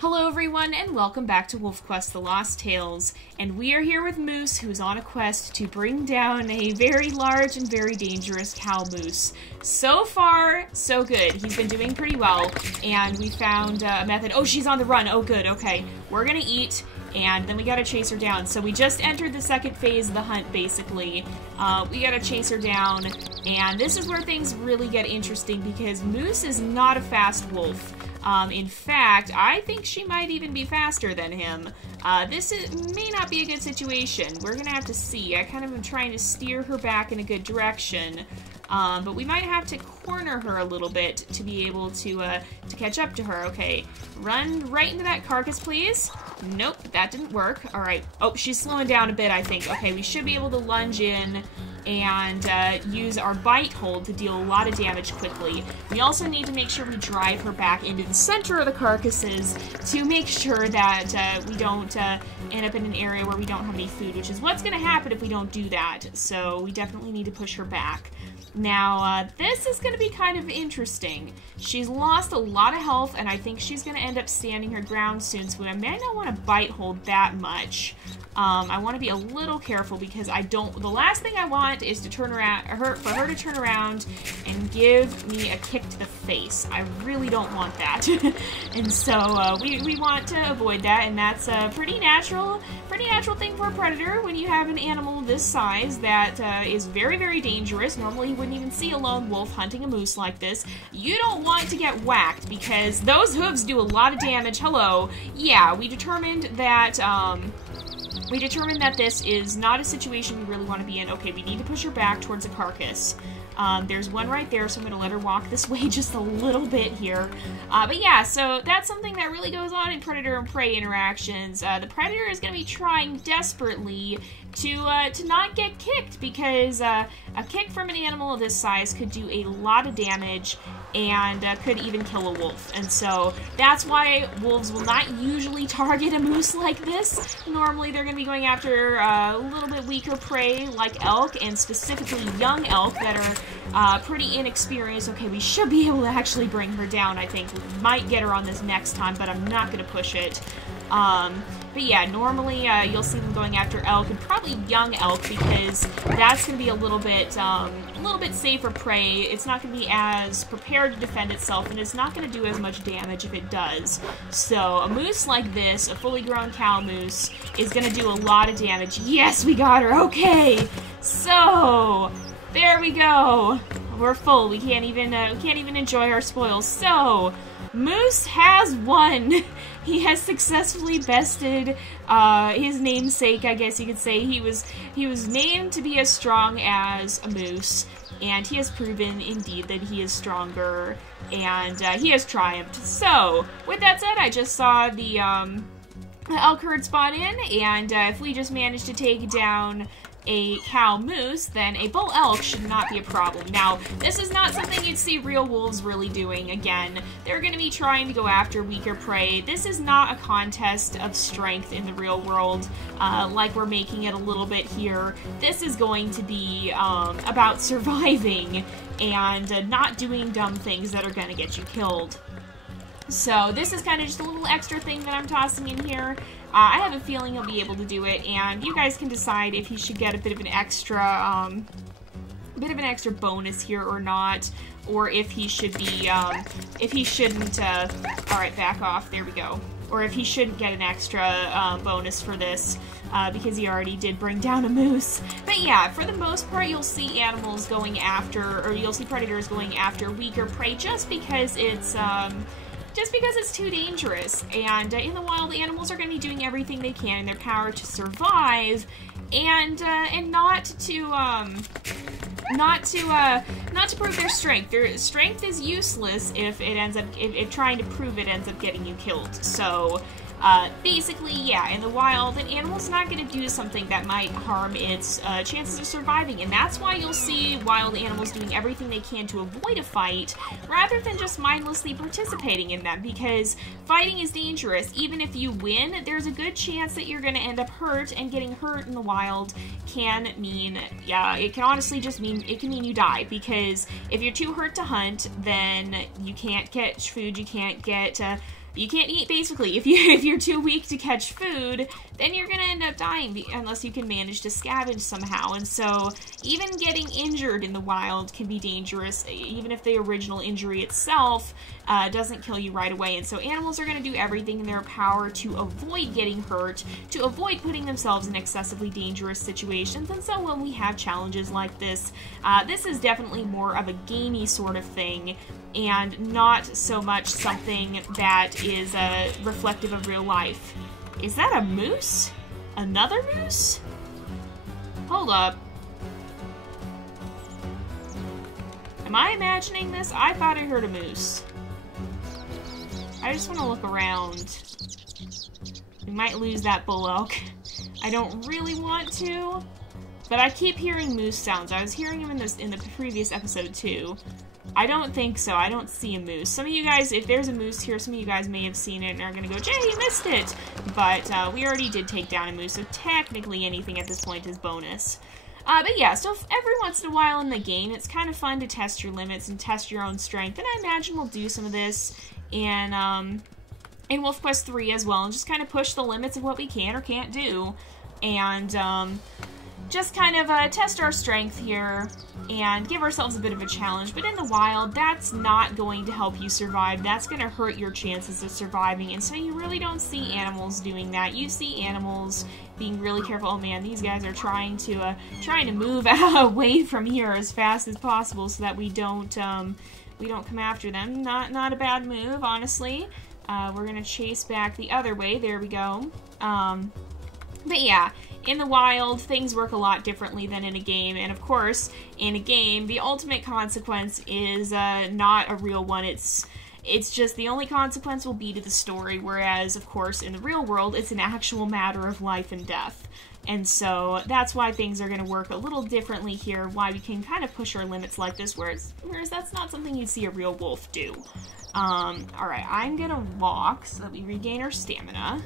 Hello everyone, and welcome back to WolfQuest The Lost Tales, and we are here with Moose, who's on a quest to bring down a very large and very dangerous cow moose. So far, so good. He's been doing pretty well, and we found a method. Oh, she's on the run. Oh, good. Okay. We're gonna eat, and then we gotta chase her down. So we just entered the second phase of the hunt, basically. We gotta chase her down, and this is where things really get interesting, because Moose is not a fast wolf. In fact, I think she might even be faster than him. This may not be a good situation. We're gonna have to see. I kind of am trying to steer her back in a good direction. But we might have to corner her a little bit to be able to catch up to her. Okay, run right into that carcass, please. Nope, that didn't work. All right. Oh, she's slowing down a bit, I think. Okay, we should be able to lunge in and use our bite hold to deal a lot of damage quickly. We also need to make sure we drive her back into the center of the carcasses to make sure that we don't end up in an area where we don't have any food, which is what's going to happen if we don't do that. So we definitely need to push her back. Now, this is going to be kind of interesting. She's lost a lot of health, and I think she's going to end up standing her ground soon, so I may not want to bite hold that much. I want to be a little careful because the last thing I want is to turn around, for her to turn around and give me a kick to the face. I really don't want that. And so, we want to avoid that, and that's a pretty natural thing for a predator when you have an animal this size that is very, very dangerous. Normally you wouldn't even see a lone wolf hunting a moose like this. You don't want to get whacked because those hooves do a lot of damage. Hello. Yeah, we determined that this is not a situation we really want to be in. Okay, we need to push her back towards the carcass. There's one right there, so I'm going to let her walk this way just a little bit here. But yeah, so that's something that really goes on in predator and prey interactions. The predator is going to be trying desperately to not get kicked, because a kick from an animal of this size could do a lot of damage and could even kill a wolf. And so that's why wolves will not usually target a moose like this. Normally they're going to be going after a little bit weaker prey like elk, and specifically young elk that are pretty inexperienced. Okay, we should be able to actually bring her down, I think. We might get her on this next time, but I'm not going to push it. But yeah, normally you'll see them going after elk, and probably young elk, because that's going to be a little bit safer prey. It's not going to be as prepared to defend itself, and it's not going to do as much damage if it does. So a moose like this, a fully grown cow moose, is going to do a lot of damage. Yes, we got her. Okay, so there we go. We're full. We can't even enjoy our spoils. So Moose has won. He has successfully bested his namesake, I guess you could say. He was named to be as strong as a moose, and he has proven indeed that he is stronger, and he has triumphed. So with that said, I just saw the elk herd spawn in, and if we just manage to take down a cow moose, then a bull elk should not be a problem. Now, this is not something you'd see real wolves really doing. Again, they're going to be trying to go after weaker prey. This is not a contest of strength in the real world, like we're making it a little bit here. This is going to be about surviving and not doing dumb things that are going to get you killed. So this is kind of just a little extra thing that I'm tossing in here. I have a feeling he'll be able to do it, and you guys can decide if he should get a bit of an extra bonus here or not, or if he should be, if he shouldn't, alright, back off, there we go. Or if he shouldn't get an extra bonus for this, because he already did bring down a moose. But yeah, for the most part, you'll see animals going after, or you'll see predators going after weaker prey just because it's too dangerous. And in the wild, animals are going to be doing everything they can in their power to survive, and not to prove their strength. Their strength is useless if trying to prove it ends up getting you killed. So basically, yeah, in the wild, an animal's not going to do something that might harm its chances of surviving, and that's why you'll see wild animals doing everything they can to avoid a fight, rather than just mindlessly participating in them, because fighting is dangerous. Even if you win, there's a good chance that you're going to end up hurt, and getting hurt in the wild can mean, yeah, it can honestly just mean, it can mean you die, because if you're too hurt to hunt, then you can't catch food, you can't get You can't eat, basically. If you're too weak to catch food, then you're gonna end up dying unless you can manage to scavenge somehow. And so even getting injured in the wild can be dangerous, even if the original injury itself doesn't kill you right away. And so animals are gonna do everything in their power to avoid getting hurt, to avoid putting themselves in excessively dangerous situations. And so when we have challenges like this, this is definitely more of a gamey sort of thing, and not so much something that is reflective of real life. Is that a moose? Another moose? Hold up. Am I imagining this? I thought I heard a moose. I just want to look around. We might lose that bull elk. I don't really want to, but I keep hearing moose sounds. I was hearing them in the previous episode too. I don't think so. I don't see a moose. Some of you guys, if there's a moose here, some of you guys may have seen it and are gonna go, Jay, you missed it! But we already did take down a moose, so technically anything at this point is bonus. But yeah, so every once in a while in the game, it's kind of fun to test your limits and test your own strength, and I imagine we'll do some of this in WolfQuest 3 as well, and just kind of push the limits of what we can or can't do, and just kind of test our strength here and give ourselves a bit of a challenge. But in the wild, that's not going to help you survive. That's going to hurt your chances of surviving, and so you really don't see animals doing that. You see animals being really careful. Oh man, these guys are trying to move away from here as fast as possible so that we don't come after them. Not a bad move, honestly. We're gonna chase back the other way. There we go. But yeah, in the wild, things work a lot differently than in a game, and of course, in a game, the ultimate consequence is not a real one. It's just the only consequence will be to the story, whereas, of course, in the real world, it's an actual matter of life and death. And so that's why things are going to work a little differently here, why we can kind of push our limits like this, whereas that's not something you'd see a real wolf do. Alright, I'm going to walk so that we regain our stamina.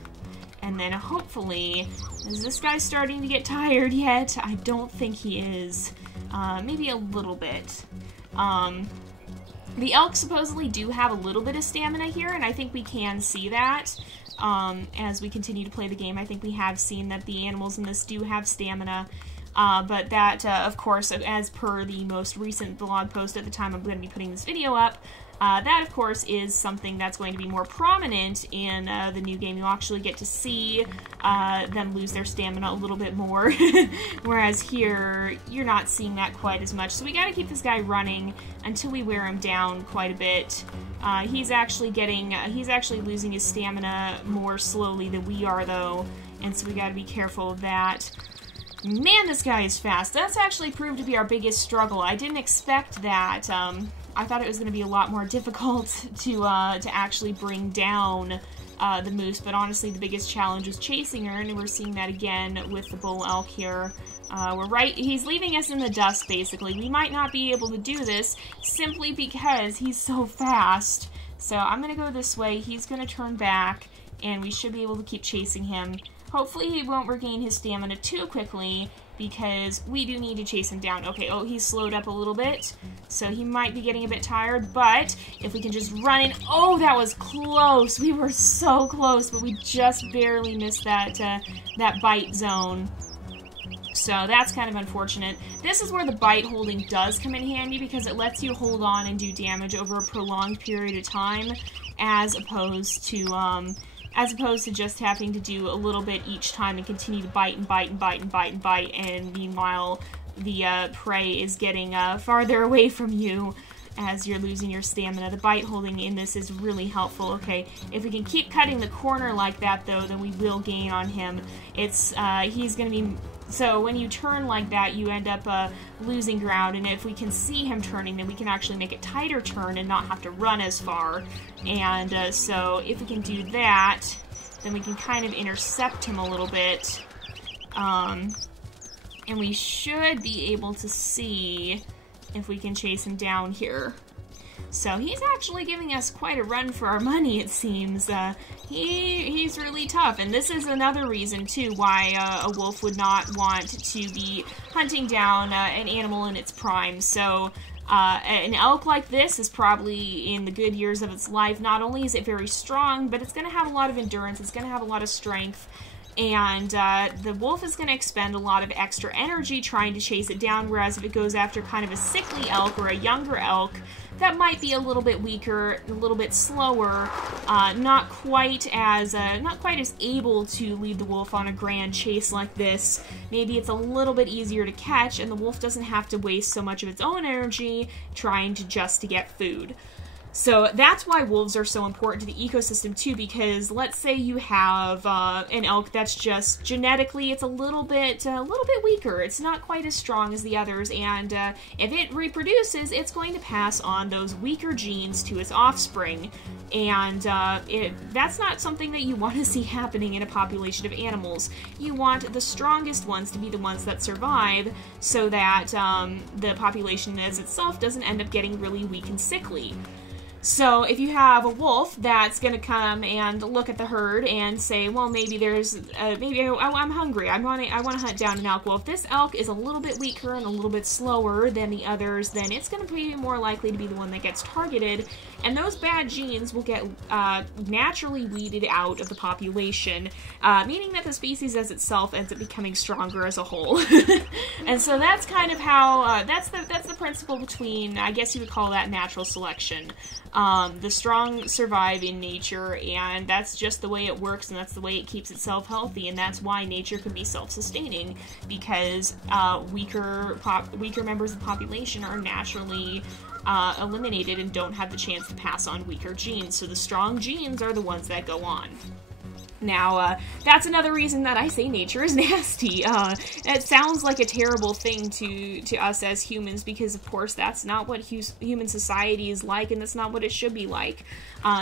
And then hopefully, is this guy starting to get tired yet? I don't think he is. Maybe a little bit. The elk supposedly do have a little bit of stamina here, and I think we can see that as we continue to play the game. I think we have seen that the animals in this do have stamina, but that, of course, as per the most recent blog post at the time I'm going to be putting this video up, that, of course, is something that's going to be more prominent in the new game. You'll actually get to see them lose their stamina a little bit more, whereas here, you're not seeing that quite as much. So we gotta keep this guy running until we wear him down quite a bit. He's actually losing his stamina more slowly than we are, though, and so we gotta be careful of that. Man, this guy is fast. That's actually proved to be our biggest struggle. I didn't expect that. I thought it was going to be a lot more difficult to actually bring down the moose, but honestly the biggest challenge was chasing her, and we're seeing that again with the bull elk here. He's leaving us in the dust, basically. We might not be able to do this simply because he's so fast. So I'm going to go this way, he's going to turn back, and we should be able to keep chasing him. Hopefully he won't regain his stamina too quickly, because we do need to chase him down. Okay, oh, he's slowed up a little bit, so he might be getting a bit tired, but if we can just run in... Oh, that was close! We were so close, but we just barely missed that, that bite zone. So that's kind of unfortunate. This is where the bite holding does come in handy, because it lets you hold on and do damage over a prolonged period of time, as opposed to just having to do a little bit each time and continue to bite and bite and bite and bite and bite, and meanwhile the prey is getting farther away from you as you're losing your stamina. The bite holding in this is really helpful. Okay, if we can keep cutting the corner like that, though, then we will gain on him. He's gonna be... So when you turn like that, you end up losing ground, and if we can see him turning, then we can actually make a tighter turn and not have to run as far. And so if we can do that, then we can kind of intercept him a little bit. And we should be able to see if we can chase him down here. So he's actually giving us quite a run for our money, it seems. He's really tough, and this is another reason, too, why a wolf would not want to be hunting down an animal in its prime. So An elk like this is probably in the good years of its life. Not only is it very strong, but it's going to have a lot of endurance, it's going to have a lot of strength, and the wolf is going to expend a lot of extra energy trying to chase it down, whereas if it goes after kind of a sickly elk or a younger elk, that might be a little bit weaker, a little bit slower, not quite as able to lead the wolf on a grand chase like this. Maybe it's a little bit easier to catch, and the wolf doesn't have to waste so much of its own energy trying to get food. So that's why wolves are so important to the ecosystem too, because let's say you have an elk that's just genetically, it's a little bit weaker. It's not quite as strong as the others, and if it reproduces, it's going to pass on those weaker genes to its offspring, and that's not something that you want to see happening in a population of animals. You want the strongest ones to be the ones that survive, so that the population as itself doesn't end up getting really weak and sickly. So if you have a wolf that's going to come and look at the herd and say, well, maybe I'm hungry, I want to hunt down an elk. Well, if this elk is a little bit weaker and a little bit slower than the others, then it's going to be more likely to be the one that gets targeted, and those bad genes will get naturally weeded out of the population, meaning that the species as itself ends up becoming stronger as a whole. And so that's kind of how, that's the principle between, I guess you would call that natural selection. The strong survive in nature, and that's just the way it works, and that's the way it keeps itself healthy, and that's why nature can be self-sustaining, because weaker members of the population are naturally eliminated and don't have the chance to pass on weaker genes, so the strong genes are the ones that go on. Now, that's another reason that I say nature is nasty. It sounds like a terrible thing to us as humans, because of course that's not what human society is like, and that's not what it should be like.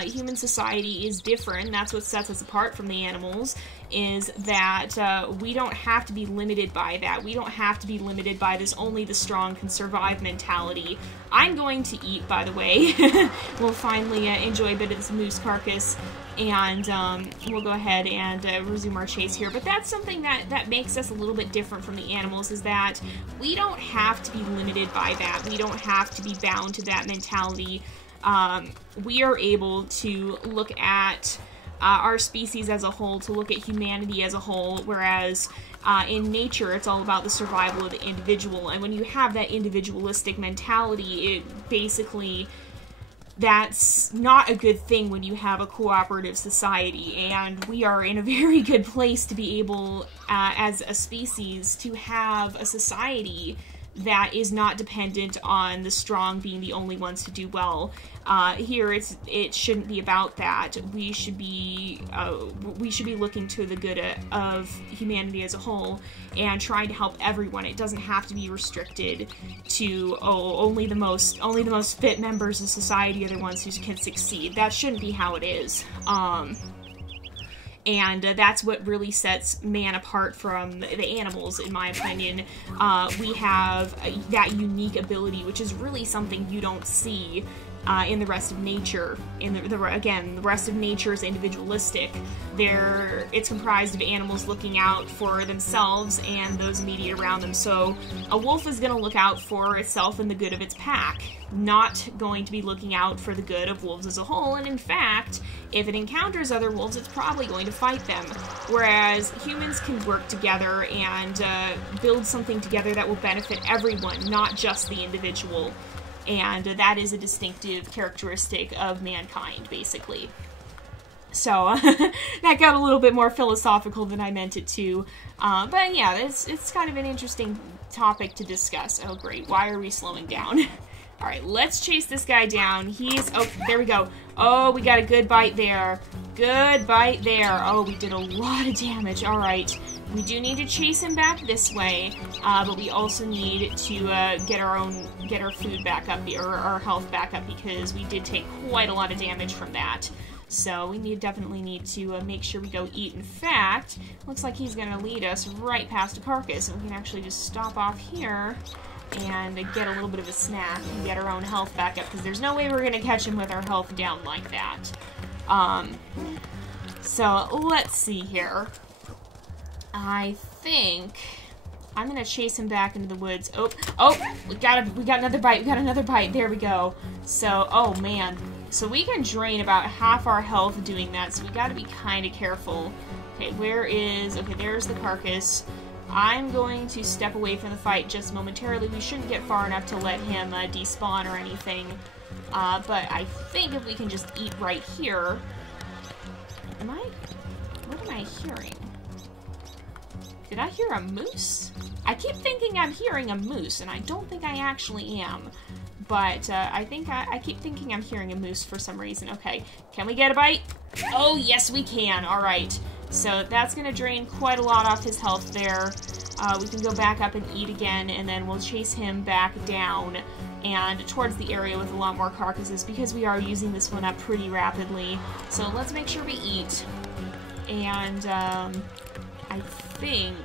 Human society is different. That's what sets us apart from the animals, is that we don't have to be limited by that. We don't have to be limited by this only the strong can survive mentality. I'm going to eat, by the way. We'll finally enjoy a bit of this moose carcass, and we'll go ahead and resume our chase here. But that's something that makes us a little bit different from the animals, is that we don't have to be limited by that. We don't have to be bound to that mentality. We are able to look at our species as a whole, to look at humanity as a whole, whereas in nature it's all about the survival of the individual. And when you have that individualistic mentality, it basically, that's not a good thing when you have a cooperative society, and we are in a very good place to be able, as a species, to have a society that is not dependent on the strong being the only ones to do well. Here, it shouldn't be about that. We should be looking to the good of humanity as a whole and trying to help everyone. It doesn't have to be restricted to only the most fit members of society are the ones who can succeed. That shouldn't be how it is. And that's what really sets man apart from the animals, in my opinion. We have that unique ability, which is really something you don't see in the rest of nature. Again, the rest of nature is individualistic. It's comprised of animals looking out for themselves and those immediate around them. So a wolf is going to look out for itself and the good of its pack, not going to be looking out for the good of wolves as a whole. And in fact, if it encounters other wolves, it's probably going to fight them. Whereas humans can work together and build something together that will benefit everyone, not just the individual. And that is a distinctive characteristic of mankind, basically. So, that got a little bit more philosophical than I meant it to. But yeah, it's kind of an interesting topic to discuss. Oh great, why are we slowing down? Alright, let's chase this guy down. Oh, there we go. Oh, we got a good bite there. Good bite there. Oh, we did a lot of damage. Alright. We do need to chase him back this way, but we also need to get our food back up, or our health back up, because we did take quite a lot of damage from that. So we definitely need to make sure we go eat. In fact, looks like he's going to lead us right past a carcass, and we can actually just stop off here and get a little bit of a snack and get our own health back up, because there's no way we're going to catch him with our health down like that. So let's see here. I think I'm gonna chase him back into the woods. Oh, we got another bite. We got another bite. There we go. So, oh man. So we can drain about half our health doing that, so we gotta be kind of careful. Okay, okay, there's the carcass. I'm going to step away from the fight just momentarily. We shouldn't get far enough to let him despawn or anything. But I think if we can just eat right here... What am I hearing? Did I hear a moose? I keep thinking I'm hearing a moose, and I don't think I actually am. But I keep thinking I'm hearing a moose for some reason. Okay, can we get a bite? Oh, yes we can. All right. So that's going to drain quite a lot off his health there. We can go back up and eat again, and then we'll chase him back down and towards the area with a lot more carcasses because we are using this one up pretty rapidly. So let's make sure we eat. And I think,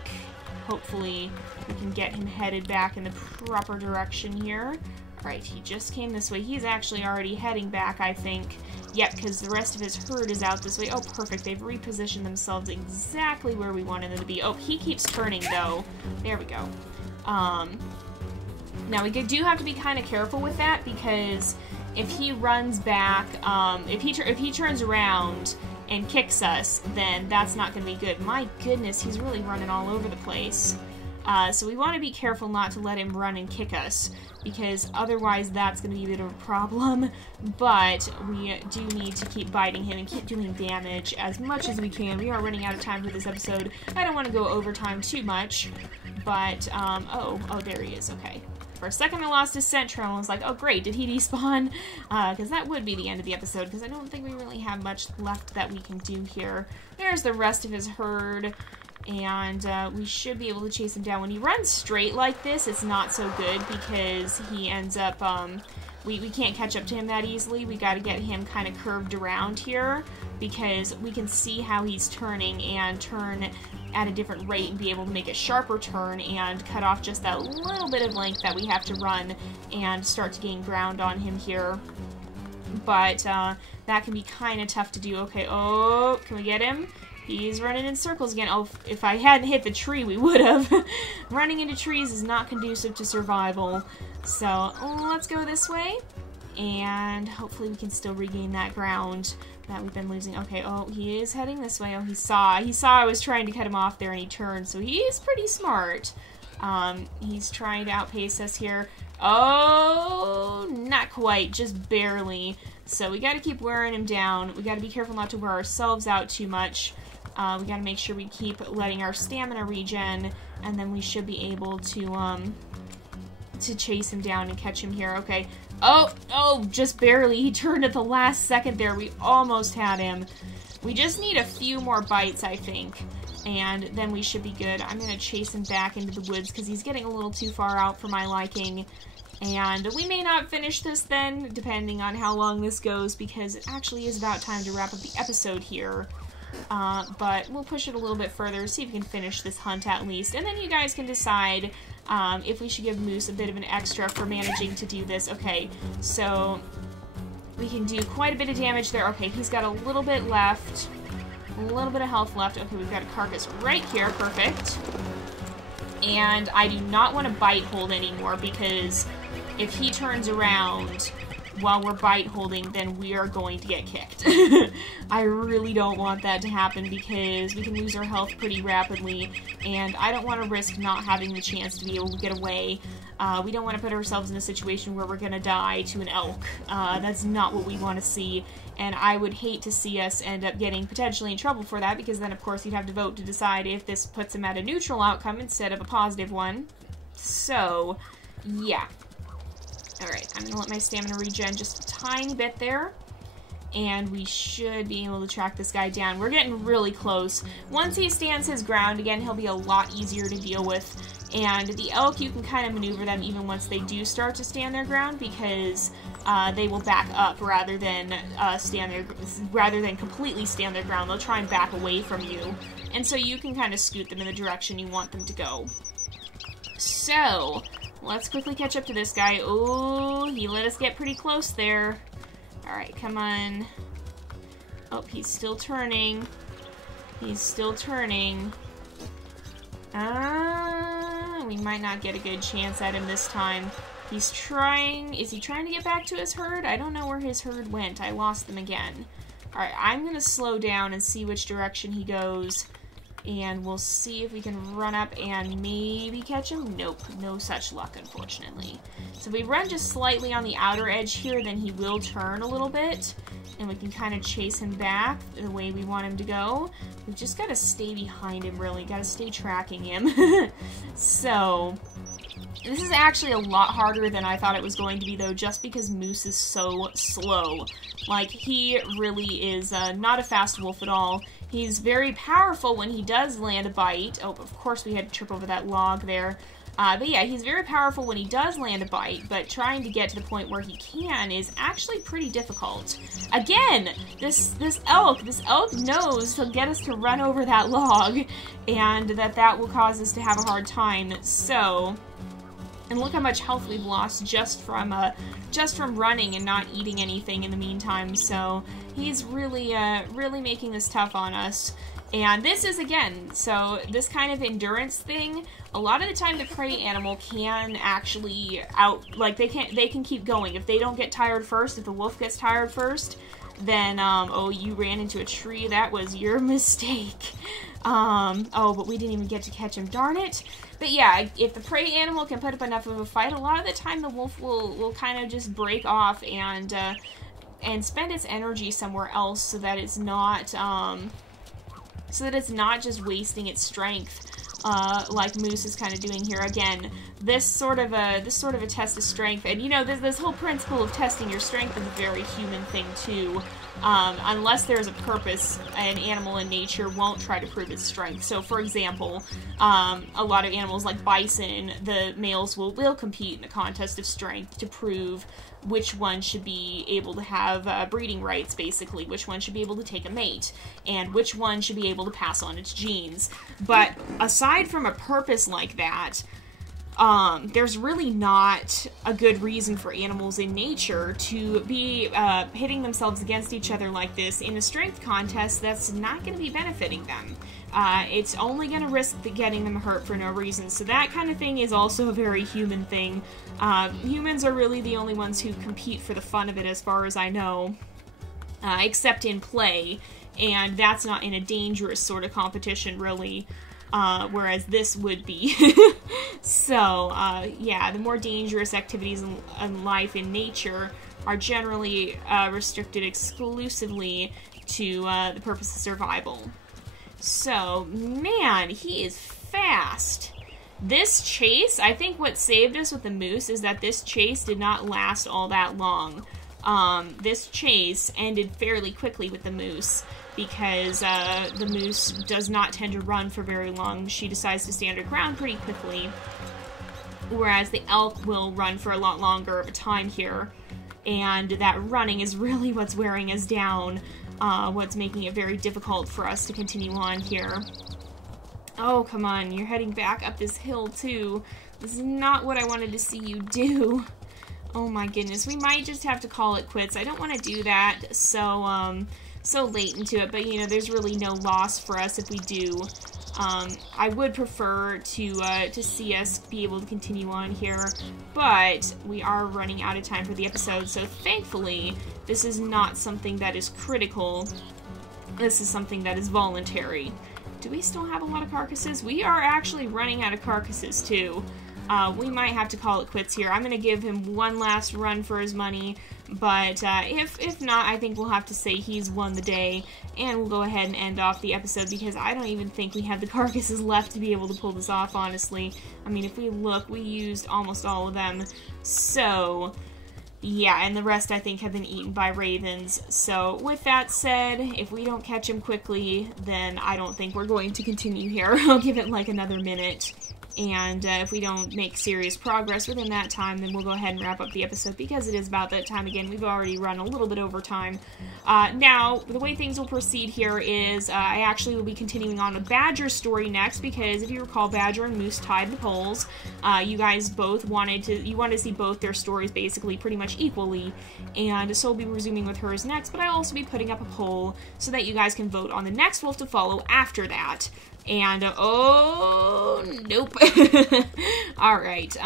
hopefully, we can get him headed back in the proper direction here. Right, he just came this way. He's actually already heading back, I think. Yep, because the rest of his herd is out this way. Oh, perfect. They've repositioned themselves exactly where we wanted them to be. Oh, he keeps turning, though. There we go. Now, we do have to be kind of careful with that, because if he runs back, if he turns around and kicks us, then that's not going to be good. My goodness, he's really running all over the place. So we want to be careful not to let him run and kick us, because otherwise that's going to be a bit of a problem. But we do need to keep biting him and keep doing damage as much as we can. We are running out of time for this episode. I don't want to go overtime too much, but, oh, there he is, okay. For a second I lost his scent trail and was like, oh great, did he despawn? Because that would be the end of the episode, because I don't think we really have much left that we can do here. There's the rest of his herd. And we should be able to chase him down. When he runs straight like this, it's not so good because he ends up, we can't catch up to him that easily. We gotta get him kind of curved around here because we can see how he's turning and turn at a different rate and be able to make a sharper turn and cut off just that little bit of length that we have to run and start to gain ground on him here. But that can be kind of tough to do. Okay, oh, can we get him? He's running in circles again. Oh, if I hadn't hit the tree, we would have. Running into trees is not conducive to survival. So, let's go this way. And hopefully we can still regain that ground that we've been losing. Okay, oh, he is heading this way. Oh, he saw I was trying to cut him off there and he turned. So he is pretty smart. He's trying to outpace us here. Oh, not quite, just barely. So we gotta keep wearing him down. We gotta be careful not to wear ourselves out too much. We gotta make sure we keep letting our stamina regen, and then we should be able to chase him down and catch him here. Okay. Oh, just barely. He turned at the last second there. We almost had him. We just need a few more bites, I think, and then we should be good. I'm gonna chase him back into the woods because he's getting a little too far out for my liking. And we may not finish this then, depending on how long this goes, because it actually is about time to wrap up the episode here. But we'll push it a little bit further, see if we can finish this hunt at least, and then you guys can decide if we should give Moose a bit of an extra for managing to do this. Okay, so we can do quite a bit of damage there. Okay, he's got a little bit left, a little bit of health left. Okay, we've got a carcass right here, perfect. And I do not want to bite hold anymore, because if he turns around while we're bite holding, then we are going to get kicked. I really don't want that to happen because we can lose our health pretty rapidly, and I don't want to risk not having the chance to be able to get away. We don't want to put ourselves in a situation where we're going to die to an elk. That's not what we want to see, and I would hate to see us end up getting potentially in trouble for that, because then of course you'd have to vote to decide if this puts him at a neutral outcome instead of a positive one. So, yeah. Alright, I'm going to let my stamina regen just a tiny bit there, and we should be able to track this guy down. We're getting really close. Once he stands his ground again, he'll be a lot easier to deal with, and the elk, you can kind of maneuver them even once they do start to stand their ground, because they will back up rather than completely stand their ground. They'll try and back away from you, and so you can kind of scoot them in the direction you want them to go. So, let's quickly catch up to this guy. Oh, he let us get pretty close there. Alright, come on. Oh, he's still turning. He's still turning. feeling we might not get a good chance at him this time. He's trying... Is he trying to get back to his herd? I don't know where his herd went. I lost them again. Alright, I'm going to slow down and see which direction he goes. And we'll see if we can run up and maybe catch him. Nope, no such luck, unfortunately. So if we run just slightly on the outer edge here, then he will turn a little bit. And we can kind of chase him back the way we want him to go. We've just got to stay behind him, really. Got to stay tracking him. So... This is actually a lot harder than I thought it was going to be, though, just because Moose is so slow. Like, he really is not a fast wolf at all. He's very powerful when he does land a bite. Oh, of course we had to trip over that log there. But yeah, he's very powerful when he does land a bite, but trying to get to the point where he can is actually pretty difficult. Again, this elk knows he'll get us to run over that log, and that will cause us to have a hard time, so... And look how much health we've lost just from running and not eating anything in the meantime. So he's really making this tough on us. And this is, again, so this kind of endurance thing, a lot of the time the prey animal can actually they can keep going. If they don't get tired first, if the wolf gets tired first, then, oh, you ran into a tree, that was your mistake. Oh, but we didn't even get to catch him, darn it. But yeah, if the prey animal can put up enough of a fight, a lot of the time the wolf will kind of just break off and spend its energy somewhere else so that it's not just wasting its strength. Like Moose is kind of doing here. Again, this sort of a test of strength, and you know, this whole principle of testing your strength is a very human thing too. Unless there's a purpose, an animal in nature won't try to prove its strength. So, for example, a lot of animals like bison, the males will compete in a contest of strength to prove which one should be able to have breeding rights, basically, which one should be able to take a mate, and which one should be able to pass on its genes. But aside from a purpose like that, there's really not a good reason for animals in nature to be pitting themselves against each other like this in a strength contest that's not going to be benefiting them. It's only going to risk getting them hurt for no reason. So that kind of thing is also a very human thing. Humans are really the only ones who compete for the fun of it, as far as I know, except in play, and that's not in a dangerous sort of competition, really. Whereas this would be. So, yeah, the more dangerous activities in life, in nature, are generally restricted exclusively to the purpose of survival. So, man, he is fast. This chase, I think what saved us with the moose is that this chase did not last all that long. This chase ended fairly quickly with the moose, because the moose does not tend to run for very long. She decides to stand her ground pretty quickly, whereas the elk will run for a lot longer of a time here, and that running is really what's wearing us down, what's making it very difficult for us to continue on here. Oh, come on, you're heading back up this hill, too. This is not what I wanted to see you do. Oh my goodness, we might just have to call it quits. I don't want to do that so late into it, but you know, there's really no loss for us if we do. I would prefer to see us be able to continue on here, but we are running out of time for the episode, so thankfully, this is not something that is critical. This is something that is voluntary. Do we still have a lot of carcasses? We are actually running out of carcasses, too. We might have to call it quits here. I'm going to give him one last run for his money, but if not, I think we'll have to say he's won the day, and we'll go ahead and end off the episode, because I don't even think we have the carcasses left to be able to pull this off, honestly. I mean, if we look, we used almost all of them, so... yeah, and the rest, I think, have been eaten by ravens. So, with that said, if we don't catch him quickly, then I don't think we're going to continue here. I'll give it, like, another minute. And if we don't make serious progress within that time, then we'll go ahead and wrap up the episode, because it is about that time again. We've already run a little bit over time. Now, the way things will proceed here is I actually will be continuing on with Badger's story next, because if you recall, Badger and Moose tied the polls. You guys both wanted to see both their stories basically pretty much equally, and so we'll be resuming with hers next, but I'll also be putting up a poll so that you guys can vote on the next wolf to follow after that. And, oh, nope. Alright,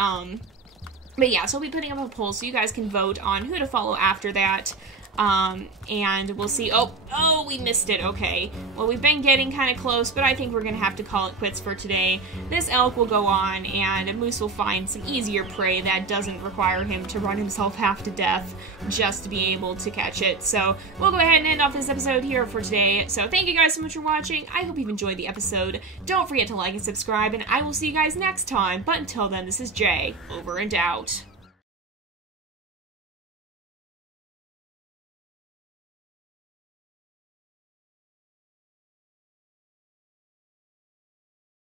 but yeah, so I'll be putting up a poll so you guys can vote on who to follow after that. And we'll see. Oh, we missed it. Okay. Well, we've been getting kind of close, but I think we're going to have to call it quits for today. This elk will go on, and Moose will find some easier prey that doesn't require him to run himself half to death just to be able to catch it. So we'll go ahead and end off this episode here for today. So thank you guys so much for watching. I hope you've enjoyed the episode. Don't forget to like and subscribe, and I will see you guys next time. But until then, this is Jay, over and out.